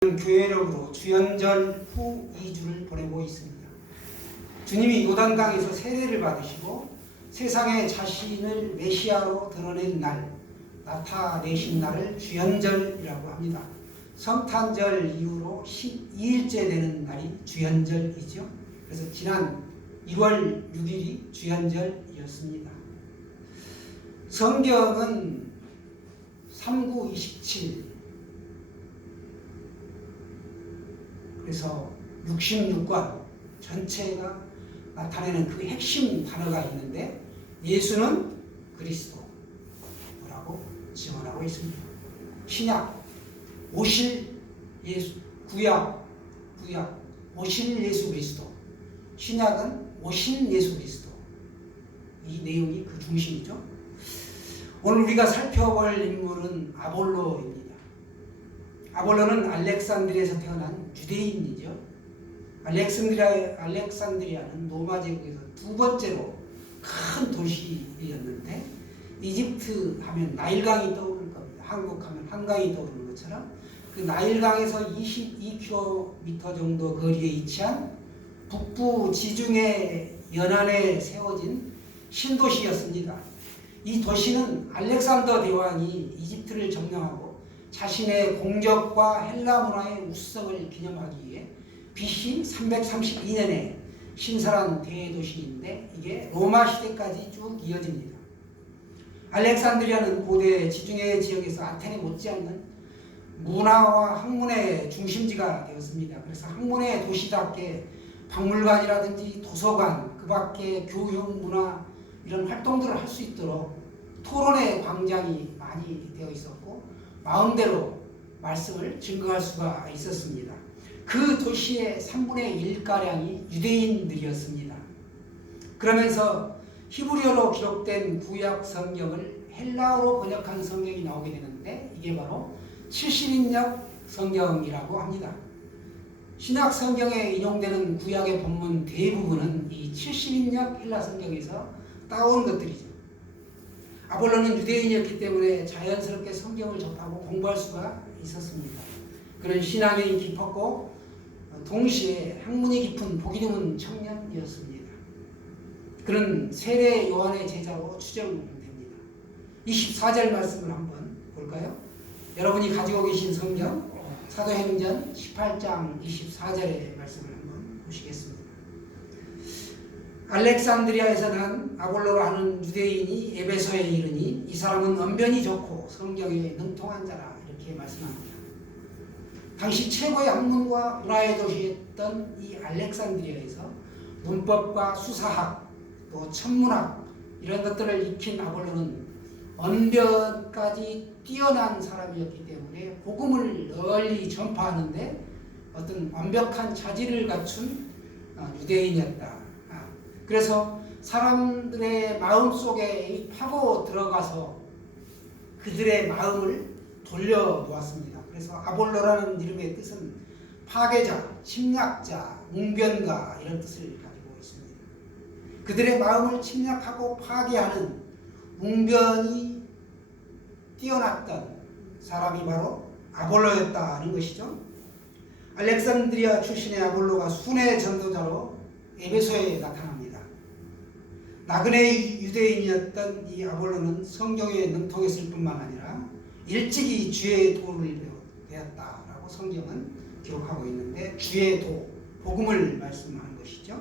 교회력으로 주연절 후 2주를 보내고 있습니다. 주님이 요단강에서 세례를 받으시고 세상에 자신을 메시아로 드러낸 날, 나타내신 날을 주연절이라고 합니다. 성탄절 이후로 12일째 되는 날이 주연절이죠. 그래서 지난 1월 6일이 주연절이었습니다. 성경은 3927 그래서 66권 전체가 나타내는 그 핵심 단어가 있는데 예수는 그리스도라고 증언하고 있습니다. 신약 오실 예수, 구약 오실 예수 그리스도, 신약은 오신 예수 그리스도. 이 내용이 그 중심이죠. 오늘 우리가 살펴볼 인물은 아볼로입니다. 아볼로는 알렉산드리아에서 태어난 유대인이죠. 알렉산드리아는 로마 제국에서 두 번째로 큰 도시였는데 이집트 하면 나일강이 떠오를 겁니다. 한국 하면 한강이 떠오르는 것처럼 그 나일강에서 22km 정도 거리에 위치한 북부 지중해 연안에 세워진 신도시였습니다. 이 도시는 알렉산더 대왕이 이집트를 점령하고 자신의 공적과 헬라 문화의 우수성을 기념하기 위해 BC 332년에 신설한 대도시인데 이게 로마 시대까지 쭉 이어집니다. 알렉산드리아는 고대 지중해 지역에서 아테네 못지않는 문화와 학문의 중심지가 되었습니다. 그래서 학문의 도시답게 박물관이라든지 도서관, 그 밖에 교육, 문화 이런 활동들을 할 수 있도록 토론의 광장이 많이 되어 있었고 마음대로 말씀을 증거할 수가 있었습니다. 그 도시의 3분의 1가량이 유대인들이었습니다. 그러면서 히브리어로 기록된 구약 성경을 헬라어로 번역한 성경이 나오게 되는데 이게 바로 70인역 성경이라고 합니다. 신약 성경에 인용되는 구약의 본문 대부분은 이 70인역 헬라 성경에서 따온 것들이죠. 아볼로는 유대인이었기 때문에 자연스럽게 성경을 접하고 공부할 수가 있었습니다. 그런 신앙이 깊었고 동시에 학문이 깊은 보기 드문 청년이었습니다. 그는 세례 요한의 제자로 추정됩니다. 24절 말씀을 한번 볼까요? 여러분이 가지고 계신 성경 사도행전 18장 24절의 말씀을 한번 보시겠습니다. 알렉산드리아에서 난 아볼로라 하는 유대인이 에베소에 이르니 이 사람은 언변이 좋고 성경에 능통한 자라 이렇게 말씀합니다. 당시 최고의 학문과 문화의 도시였던 이 알렉산드리아에서 문법과 수사학 또 천문학 이런 것들을 익힌 아볼로는 언변까지 뛰어난 사람이었기 때문에 복음을 널리 전파하는데 어떤 완벽한 자질을 갖춘 유대인이었다. 그래서 사람들의 마음속에 파고 들어가서 그들의 마음을 돌려놓았습니다. 그래서 아볼로라는 이름의 뜻은 파괴자, 침략자, 웅변가 이런 뜻을 가지고 있습니다. 그들의 마음을 침략하고 파괴하는 웅변이 뛰어났던 사람이 바로 아볼로였다는 것이죠. 알렉산드리아 출신의 아볼로가 순회 전도자로 에베소에 나타납니다. 나그네 유대인이었던 이 아볼로는 성경에 능통했을 뿐만 아니라 일찍이 주의 도를 배웠다라고 성경은 기록하고 있는데 주의 도, 복음을 말씀하는 것이죠.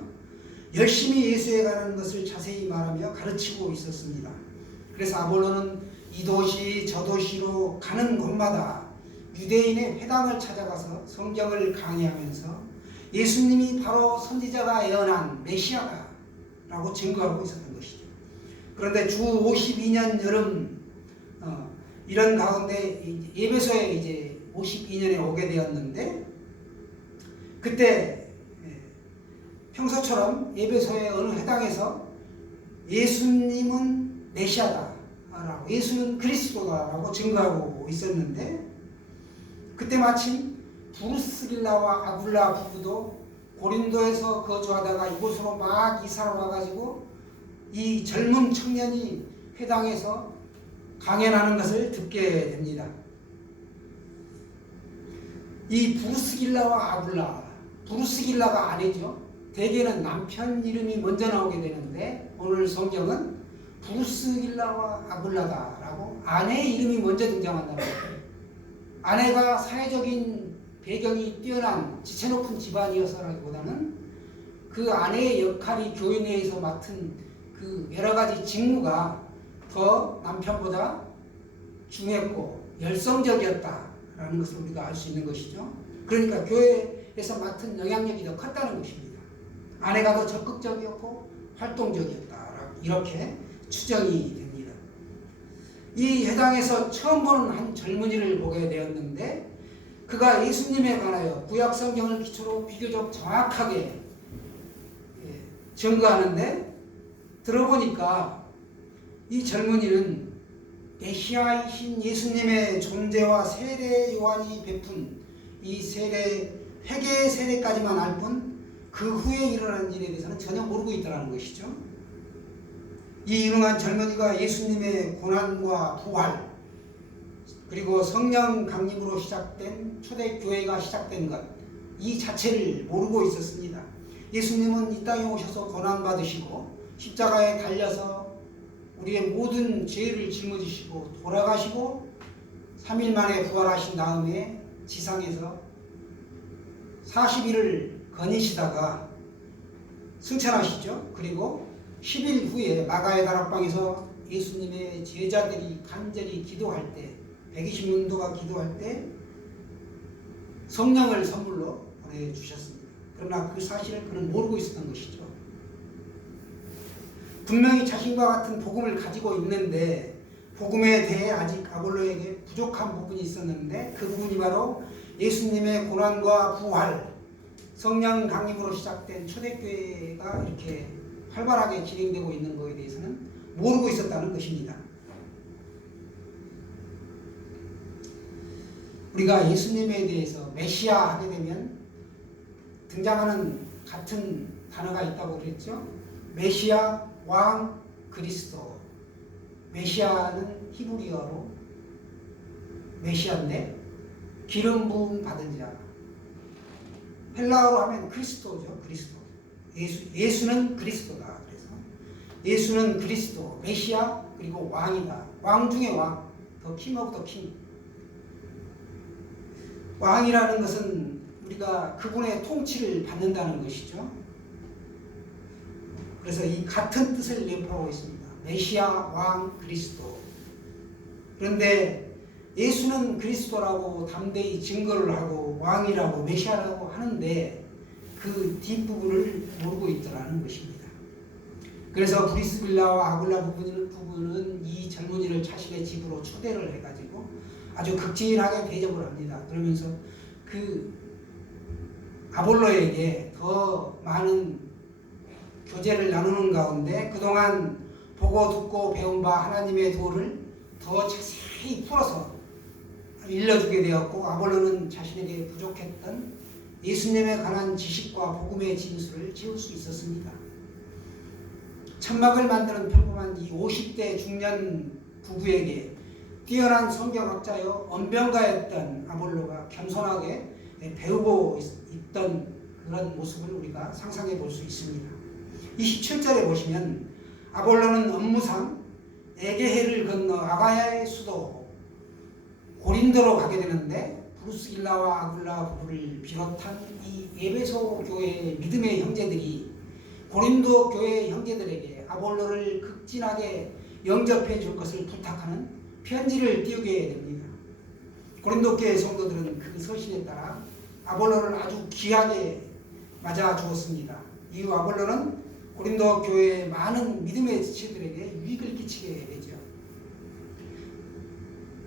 열심히 예수에 가는 것을 자세히 말하며 가르치고 있었습니다. 그래서 아볼로는 이 도시 저 도시로 가는 곳마다 유대인의 회당을 찾아가서 성경을 강의하면서 예수님이 바로 선지자가 예언한 메시아다라고 증거하고 있었던 것이죠. 그런데 주 52년 여름 이런 가운데 에베소에 이제 52년에 오게 되었는데 그때 평소처럼 에베소의 어느 회당에서 예수님은 메시아다라고 예수는 그리스도다라고 증거하고 있었는데 그때 마침 브루스길라와 아굴라 부부도 고린도에서 거주하다가 이곳으로 막 이사를 와가지고 이 젊은 청년이 회당에서 강연하는 것을 듣게 됩니다. 이 부르스길라와 아굴라, 부르스길라가 아내죠. 대개는 남편 이름이 먼저 나오게 되는데 오늘 성경은 부르스길라와 아굴라다라고 아내의 이름이 먼저 등장한다는 거예요. 아내가 사회적인 배경이 뛰어난 지체 높은 집안이어서라기보다는 그 아내의 역할이 교회 내에서 맡은 그 여러 가지 직무가 더 남편보다 중요했고 열성적이었다라는 것을 우리가 알 수 있는 것이죠. 그러니까 교회에서 맡은 영향력이 더 컸다는 것입니다. 아내가 더 적극적이었고 활동적이었다 이렇게 추정이 됩니다. 이 회당에서 처음 보는 한 젊은이를 보게 되었는데 그가 예수님에 관하여 구약 성경을 기초로 비교적 정확하게 증거하는데 들어보니까 이 젊은이는 메시아이신 예수님의 존재와 세례 요한이 베푼 이 세례 회개의 세례까지만 알 뿐 그 후에 일어난 일에 대해서는 전혀 모르고 있다는 것이죠. 이 유능한 젊은이가 예수님의 고난과 부활 그리고 성령 강림으로 시작된 초대교회가 시작된 것 이 자체를 모르고 있었습니다. 예수님은 이 땅에 오셔서 고난받으시고 십자가에 달려서 우리의 모든 죄를 짊어지시고 돌아가시고 3일 만에 부활하신 다음에 지상에서 40일을 거니시다가 승천하시죠. 그리고 10일 후에 마가의 다락방에서 예수님의 제자들이 간절히 기도할 때 120명도가 기도할 때 성령을 선물로 보내주셨습니다. 그러나 그 사실을 그는 모르고 있었던 것이죠. 분명히 자신과 같은 복음을 가지고 있는데 복음에 대해 아직 아볼로에게 부족한 부분이 있었는데 그 부분이 바로 예수님의 고난과 부활 성령 강림으로 시작된 초대교회가 이렇게 활발하게 진행되고 있는 것에 대해서는 모르고 있었다는 것입니다. 우리가 예수님에 대해서 메시아 하게 되면 등장하는 같은 단어가 있다고 그랬죠. 메시아, 왕, 그리스도. 메시아는 히브리어로 메시아인데 기름 부음 받은 자. 헬라어로 하면 그리스도죠. 그리스도. 예수는 그리스도다. 그래서 예수는 그리스도, 메시아 그리고 왕이다. 왕 중에 왕. 더 킹 오브 더 킹. 왕이라는 것은 우리가 그분의 통치를 받는다는 것이죠. 그래서 이 같은 뜻을 내포하고 있습니다. 메시아, 왕, 그리스도. 그런데 예수는 그리스도라고 담대히 증거를 하고 왕이라고 메시아라고 하는데 그 뒷부분을 모르고 있더라는 것입니다. 그래서 브리스빌라와 아굴라 부부는 이 젊은이를 자신의 집으로 초대를 해가지고 아주 극진하게 대접을 합니다. 그러면서 그 아볼로에게 더 많은 교제를 나누는 가운데 그동안 보고 듣고 배운 바 하나님의 도를 더 자세히 풀어서 일러주게 되었고 아볼로는 자신에게 부족했던 예수님에 관한 지식과 복음의 진술을 채울 수 있었습니다. 천막을 만드는 평범한 이 50대 중년 부부에게 뛰어난 성경학자여 언변가였던 아볼로가 겸손하게 배우고 있던 그런 모습을 우리가 상상해 볼 수 있습니다. 27절에 보시면 아볼로는 업무상 에게해를 건너 아가야의 수도 고린도로 가게 되는데 브루스길라와 아굴라 부부를 비롯한 이 에베소 교회의 믿음의 형제들이 고린도 교회의 형제들에게 아볼로를 극진하게 영접해 줄 것을 부탁하는 편지를 띄우게 됩니다. 고린도 교회 성도들은 그 서신에 따라 아볼로를 아주 귀하게 맞아 주었습니다. 이후 아볼로는 고린도 교회의 많은 믿음의 지체들에게 유익을 끼치게 되죠.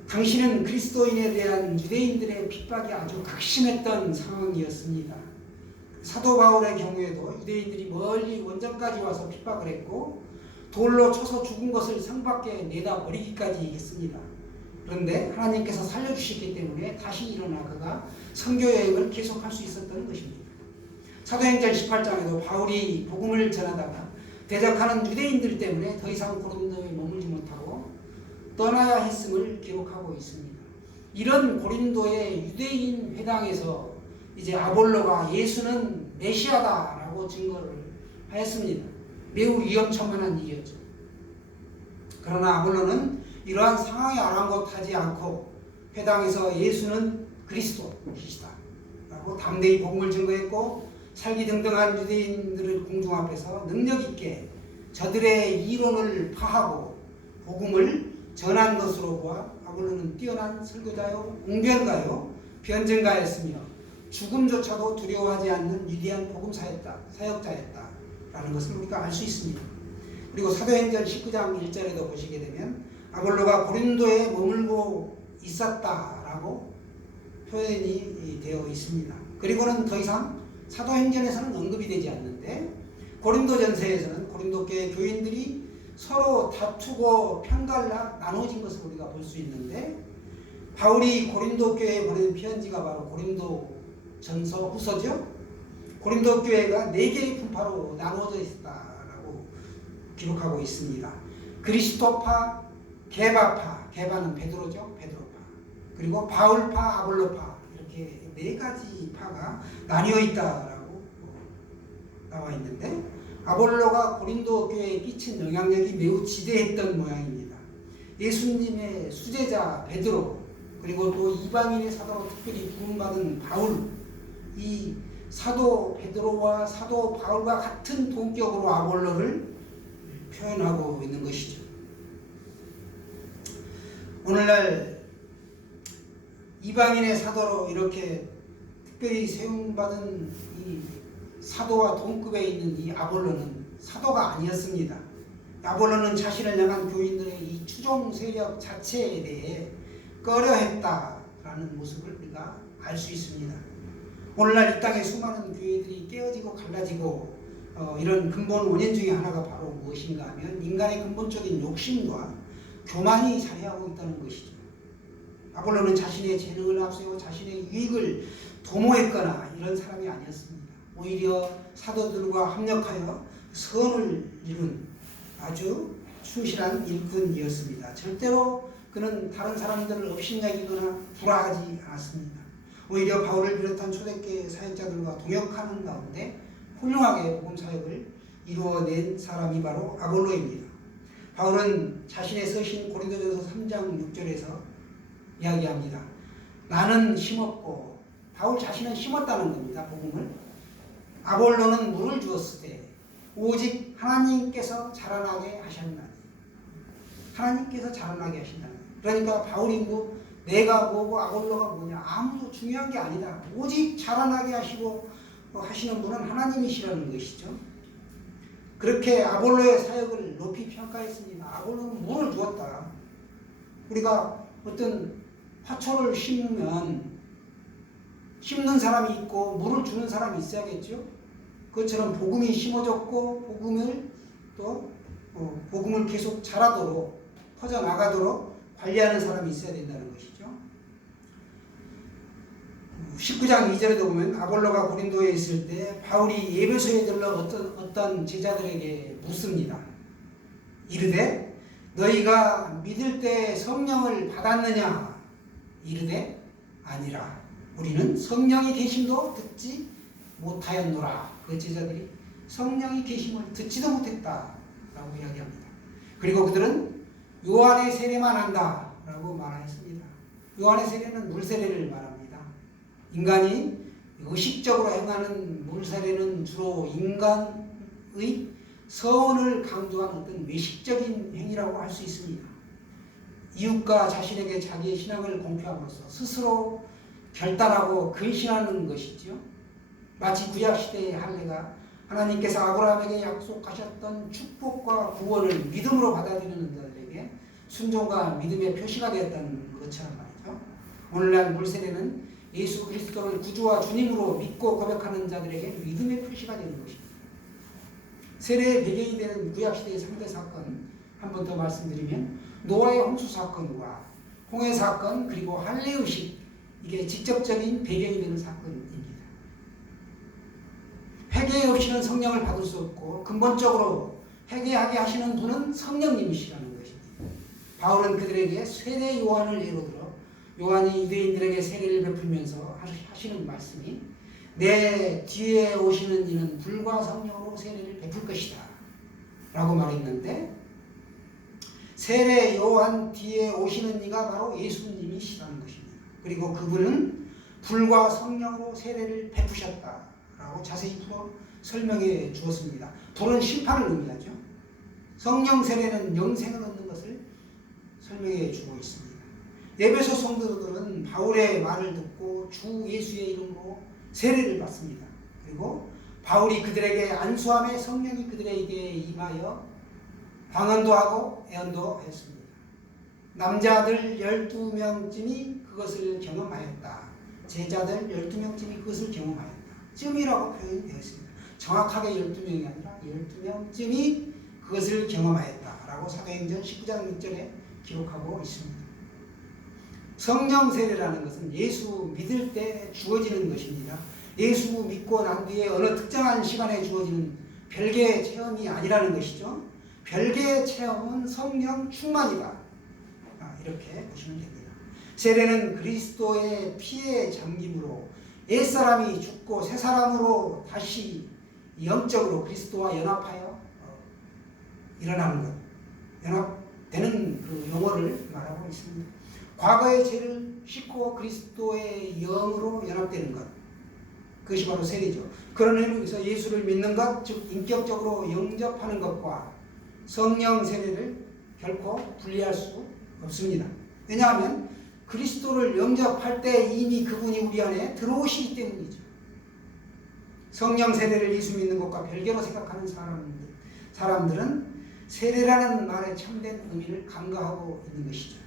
당시는 그리스도인에 대한 유대인들의 핍박이 아주 극심했던 상황이었습니다. 사도 바울의 경우에도 유대인들이 멀리 원정까지 와서 핍박을 했고 돌로 쳐서 죽은 것을 성 밖에 내다 버리기까지 했습니다. 그런데 하나님께서 살려주셨기 때문에 다시 일어나 그가 선교 여행을 계속할 수 있었던 것입니다. 사도행전 18장에도 바울이 복음을 전하다가 대적하는 유대인들 때문에 더 이상 고린도에 머물지 못하고 떠나야 했음을 기록하고 있습니다. 이런 고린도의 유대인 회당에서 이제 아볼로가 예수는 메시아다라고 증거를 하였습니다. 매우 위험천만한 일이었죠. 그러나 아볼로는 이러한 상황에 아랑곳하지 않고 회당에서 예수는 그리스도이시다 라고 담대히 복음을 증거했고, 살기등등한 유대인들을 공중 앞에서 능력 있게 저들의 이론을 파하고 복음을 전한 것으로 보아 아볼로는 뛰어난 설교자요, 웅변가요, 변증가였으며 죽음조차도 두려워하지 않는 위대한 복음 사역자였다라는 것을 우리가 알 수 있습니다. 그리고 사도행전 19장 1절에도 보시게 되면 아볼로가 고린도에 머물고 있었다라고 표현이 되어 있습니다. 그리고는 더 이상 사도행전에서는 언급이 되지 않는데, 고린도전서에서는 고린도 교회 교인들이 서로 다투고 편갈라 나눠진 것을 우리가 볼 수 있는데, 바울이 고린도 교회에 보낸 편지가 바로 고린도전서 후서죠. 고린도 교회가 4개의 분파로 나누어져 있었다라고 기록하고 있습니다. 그리스도파, 게바파, 게바는 베드로죠, 베드로파, 그리고 바울파, 아볼로파, 이렇게 4가지 파가 나뉘어 있다라고 나와 있는데, 아볼로가 고린도 교회에 끼친 영향력이 매우 지대했던 모양입니다. 예수님의 수제자 베드로, 그리고 또 이방인의 사도로 특별히 부름받은 바울, 이 사도 베드로와 사도 바울과 같은 동격으로 아볼로를 표현하고 있는 것이죠. 오늘날 이방인의 사도로 이렇게 특별히 세움받은 이 사도와 동급에 있는 이 아볼로는 사도가 아니었습니다. 아볼로는 자신을 향한 교인들의 이 추종 세력 자체에 대해 꺼려했다라는 모습을 우리가 알 수 있습니다. 오늘날 이 땅에 수많은 교회들이 깨어지고 갈라지고 이런 근본 원인 중에 하나가 바로 무엇인가 하면 인간의 근본적인 욕심과 교만이 자리하고 있다는 것이죠. 아볼로는 자신의 재능을 앞세워 자신의 유익을 도모했거나 이런 사람이 아니었습니다. 오히려 사도들과 합력하여 선을 이룬 아주 충실한 일꾼이었습니다. 절대로 그는 다른 사람들을 업신여기거나 불화하지 않았습니다. 오히려 바울을 비롯한 초대교회 사역자들과 동역하는 가운데 훌륭하게 복음 사역을 이루어낸 사람이 바로 아볼로입니다. 바울은 자신의 서신 고린도전서 3장 6절에서 이야기합니다. 나는 심었고, 바울 자신은 심었다는 겁니다. 복음을. 아볼로는 물을 주었을 때 오직 하나님께서 자라나게 하셨나니. 하나님께서 자라나게 하신다니. 그러니까 바울이 뭐 내가 뭐고 아볼로가 뭐냐 아무도 중요한 게 아니다. 오직 자라나게 하시고 하시는 분은 하나님이시라는 것이죠. 그렇게 아볼로의 사역을 높이 평가했습니다. 아볼로는 물을 주었다. 우리가 어떤 화초를 심으면 심는 사람이 있고 물을 주는 사람이 있어야겠죠. 그것처럼 복음이 심어졌고 복음을 계속 자라도록 퍼져나가도록 관리하는 사람이 있어야 된다는 것이죠. 19장 2절에도 보면 아볼로가 고린도에 있을 때 바울이 에베소에 들러 어떤 제자들에게 묻습니다. 이르되 너희가 믿을 때 성령을 받았느냐? 이르되 아니라 우리는 성령이 계심도 듣지 못하였노라. 그 제자들이 성령이 계심을 듣지도 못했다 라고 이야기합니다. 그리고 그들은 요한의 세례만 한다 라고 말했습니다. 요한의 세례는 물세례를 말합니다. 인간이 의식적으로 행하는 물세례는 주로 인간의 서원을 강조한 어떤 외식적인 행위라고 할 수 있습니다. 이웃과 자신에게 자기의 신앙을 공표함으로써 스스로 결단하고 근신하는 것이죠. 마치 구약시대의 할례가 하나님께서 아브라함에게 약속하셨던 축복과 구원을 믿음으로 받아들이는 자들에게 순종과 믿음의 표시가 되었다는 것처럼 말이죠. 오늘날 물세례는 예수 그리스도를 구주와 주님으로 믿고 고백하는 자들에게 믿음의 표시가 되는 것입니다. 세례의 배경이 되는 구약시대의 3대 사건 한 번 더 말씀드리면 노아의 홍수 사건과 홍해 사건 그리고 할례의식, 이게 직접적인 배경이 되는 사건입니다. 회개 없이는 성령을 받을 수 없고 근본적으로 회개하게 하시는 분은 성령님이시라는 것입니다. 바울은 그들에게 세례 요한을 예로 들어 요한이 유대인들에게 세례를 베풀면서 하시는 말씀이 내 뒤에 오시는 이는 불과 성령으로 세례를 베풀 것이다 라고 말했는데, 세례 요한 뒤에 오시는 이가 바로 예수님이시라는 것입니다. 그리고 그분은 불과 성령으로 세례를 베푸셨다라고 자세히 풀어 설명해 주었습니다. 불은 심판을 의미하죠. 성령 세례는 영생을 얻는 것을 설명해 주고 있습니다. 에베소 성도들은 바울의 말을 듣고 주 예수의 이름으로 세례를 받습니다. 그리고 바울이 그들에게 안수함에 성령이 그들에게 임하여 방언도 하고 애언도 했습니다. 남자들 12명쯤이 그것을 경험하였다. 제자들 12명쯤이 그것을 경험하였다. 쯤이라고 표현이 되어 있습니다. 정확하게 12명이 아니라 12명쯤이 그것을 경험하였다 라고 사도행전 19장 6절에 기록하고 있습니다. 성령 세례라는 것은 예수 믿을 때 주어지는 것입니다. 예수 믿고 난 뒤에 어느 특정한 시간에 주어지는 별개의 체험이 아니라는 것이죠. 별개의 체험은 성령 충만이다. 이렇게 보시면 됩니다. 세례는 그리스도의 피에 잠김으로 옛사람이 죽고 새 사람으로 다시 영적으로 그리스도와 연합하여 일어나는 것, 연합되는 그 용어를 말하고 있습니다. 과거의 죄를 씻고 그리스도의 영으로 연합되는 것, 그것이 바로 세례죠. 그런 의미에서 예수를 믿는 것, 즉 인격적으로 영접하는 것과 성령 세례를 결코 분리할 수 없습니다. 왜냐하면 그리스도를 영접할 때 이미 그분이 우리 안에 들어오시기 때문이죠. 성령 세례를 예수 믿는 것과 별개로 생각하는 사람들은 세례라는 말의 참된 의미를 간과하고 있는 것이죠.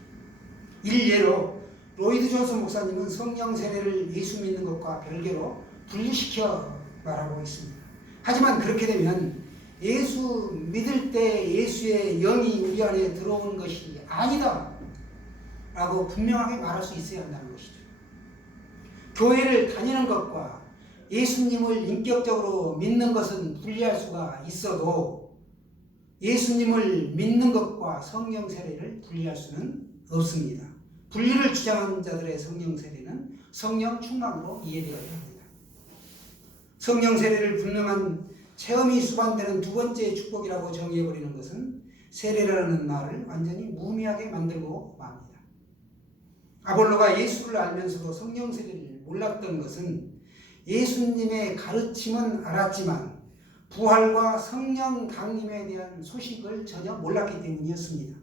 일례로 로이드 존스 목사님은 성령 세례를 예수 믿는 것과 별개로 분리시켜 말하고 있습니다. 하지만 그렇게 되면 예수 믿을 때 예수의 영이 우리 안에 들어오는 것이 아니다 라고 분명하게 말할 수 있어야 한다는 것이죠. 교회를 다니는 것과 예수님을 인격적으로 믿는 것은 분리할 수가 있어도 예수님을 믿는 것과 성령 세례를 분리할 수는 없습니다. 분리를 주장하는 자들의 성령 세례는 성령 충만으로 이해되어야 합니다. 성령 세례를 분명한 체험이 수반되는 두 번째 축복이라고 정의해버리는 것은 세례라는 말을 완전히 무의미하게 만들고 맙니다. 아볼로가 예수를 알면서도 성령 세례를 몰랐던 것은 예수님의 가르침은 알았지만 부활과 성령 강림에 대한 소식을 전혀 몰랐기 때문이었습니다.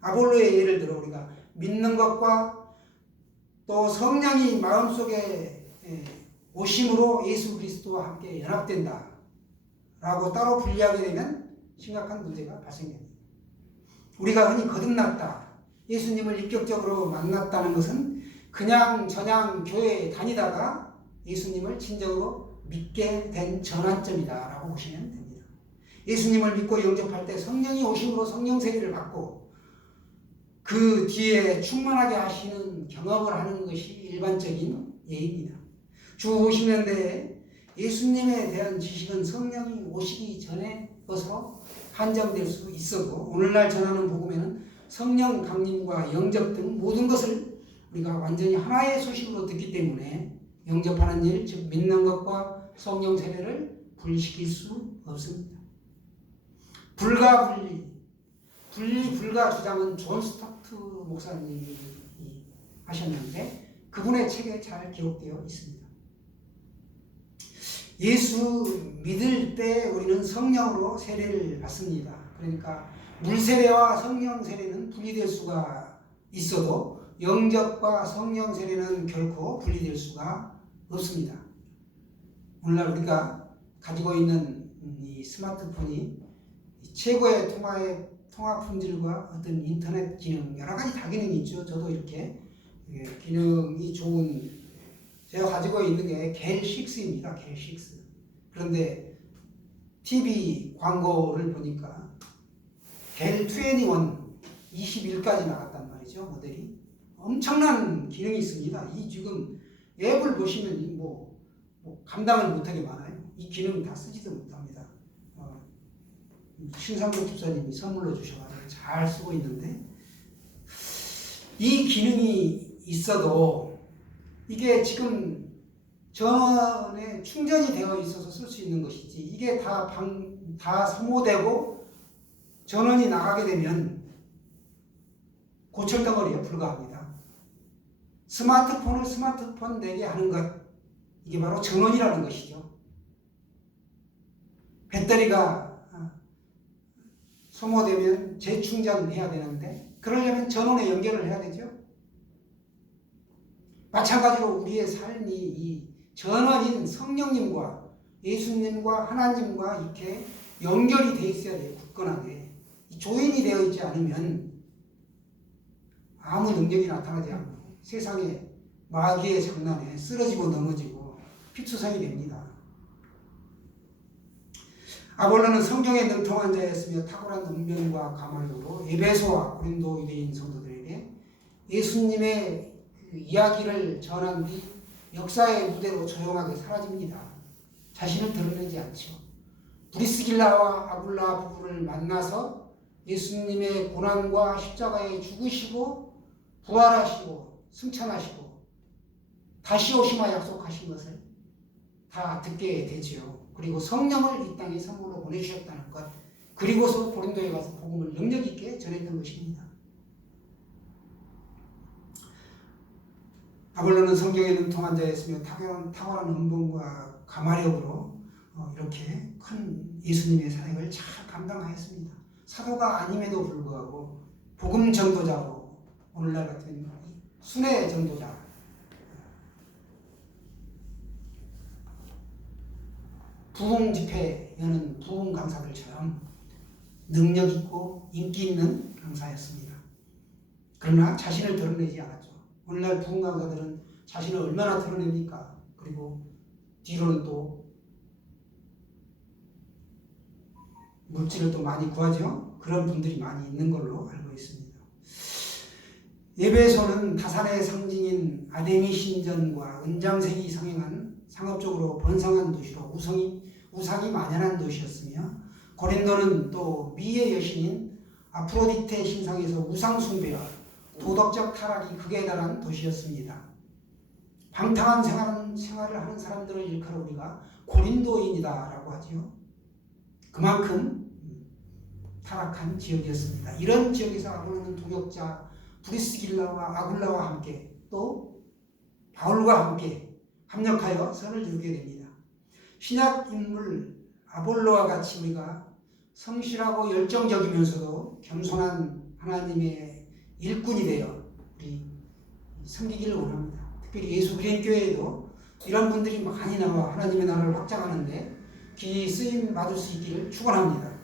아볼로의 예를 들어 우리가 믿는 것과 또 성령이 마음속에 오심으로 예수 그리스도와 함께 연합된다 라고 따로 분리하게 되면 심각한 문제가 발생됩니다. 우리가 흔히 거듭났다, 예수님을 인격적으로 만났다는 것은 그냥 저냥 교회에 다니다가 예수님을 진정으로 믿게 된 전환점이다 라고 보시면 됩니다. 예수님을 믿고 영접할 때 성령이 오심으로 성령 세례를 받고 그 뒤에 충만하게 하시는 경험을 하는 것이 일반적인 예입니다. 주 50년대에 예수님에 대한 지식은 성령이 오시기 전에 것으로 한정될 수 있어도 오늘날 전하는 복음에는 성령 강림과 영접 등 모든 것을 우리가 완전히 하나의 소식으로 듣기 때문에 영접하는 일, 즉 믿는 것과 성령 세례를 분리시킬 수 없습니다. 불가 주장은 존 스타트 목사님이 하셨는데 그분의 책에 잘 기록되어 있습니다. 예수 믿을 때 우리는 성령으로 세례를 받습니다. 그러니까 물 세례와 성령 세례는 분리될 수가 있어도 영접과 성령 세례는 결코 분리될 수가 없습니다. 오늘날 우리가 가지고 있는 이 스마트폰이 최고의 통화 품질과 어떤 인터넷 기능, 여러 가지 다기능이 있죠. 저도 이렇게 기능이 좋은, 제가 가지고 있는 게 갤6입니다. 갤6. 그런데 TV 광고를 보니까 갤21, 21까지 나갔단 말이죠. 모델이. 엄청난 기능이 있습니다. 이 지금 앱을 보시면 뭐 감당을 못하게 많아요. 이 기능 다 쓰지도 못합니다. 신상국 집사님이 선물로 주셔가지고 잘 쓰고 있는데 이 기능이 있어도 이게 지금 전원에 충전이 되어 있어서 쓸 수 있는 것이지, 이게 다 소모되고 전원이 나가게 되면 고철덩어리에 불과합니다. 스마트폰을 스마트폰 되게 하는 것, 이게 바로 전원이라는 것이죠. 배터리가 소모되면 재충전해야 되는데, 그러려면 전원에 연결을 해야 되죠. 마찬가지로 우리의 삶이 이 전원인 성령님과 예수님과 하나님과 이렇게 연결이 되어 있어야 돼요. 굳건하게. 조인이 되어 있지 않으면 아무 능력이 나타나지 않고 세상에 마귀의 장난에 쓰러지고 넘어지고 피투성이 됩니다. 아볼로는 성경에 능통한 자였으며 탁월한 은변과 가말로로 에베소와 고린도 유대인 성도들에게 예수님의 그 이야기를 전한 뒤 역사의 무대로 조용하게 사라집니다. 자신을 드러내지 않죠. 브리스길라와 아굴라 부부를 만나서 예수님의 고난과 십자가에 죽으시고 부활하시고 승천하시고 다시 오시마 약속하신 것을 다 듣게 되지요. 그리고 성령을 이 땅에 선물로 보내주셨다는 것, 그리고서 고린도에 가서 복음을 능력 있게 전했던 것입니다. 아볼로는 성경에 능통한 자였으며 탁월한 은봉과 가마력으로 이렇게 큰 예수님의 사역을 잘 감당하였습니다. 사도가 아님에도 불구하고 복음 전도자로, 오늘날 같은 순회 전도자, 부흥 집회 여는 부흥 강사들처럼 능력 있고 인기 있는 강사였습니다. 그러나 자신을 드러내지 않았죠. 오늘날 부흥 강사들은 자신을 얼마나 드러냅니까? 그리고 뒤로는 또 물질을 또 많이 구하죠. 그런 분들이 많이 있는 걸로 알고 있습니다. 에베소는 다산의 상징인 아데미 신전과 은장색이 성행한 상업적으로 번성한 도시로 우상이 만연한 도시였으며, 고린도는 또 미의 여신인 아프로디테 신상에서 우상 숭배와 도덕적 타락이 극에 달한 도시였습니다. 방탕한 생활을 하는 사람들을 일컬어 우리가 고린도인이다라고 하지요. 그만큼 타락한 지역이었습니다. 이런 지역에서 아볼로는 동역자 브리스길라와 아굴라와 함께 또 바울과 함께 합력하여 선을 이루게 됩니다. 신약 인물 아볼로와 같이 우리가 성실하고 열정적이면서도 겸손한 하나님의 일꾼이 되어 우리 섬기기를 원합니다. 특별히 예수 그리스도 교회에도 이런 분들이 많이 나와 하나님의 나라를 확장하는데 귀히 쓰임 받을 수 있기를 축원합니다.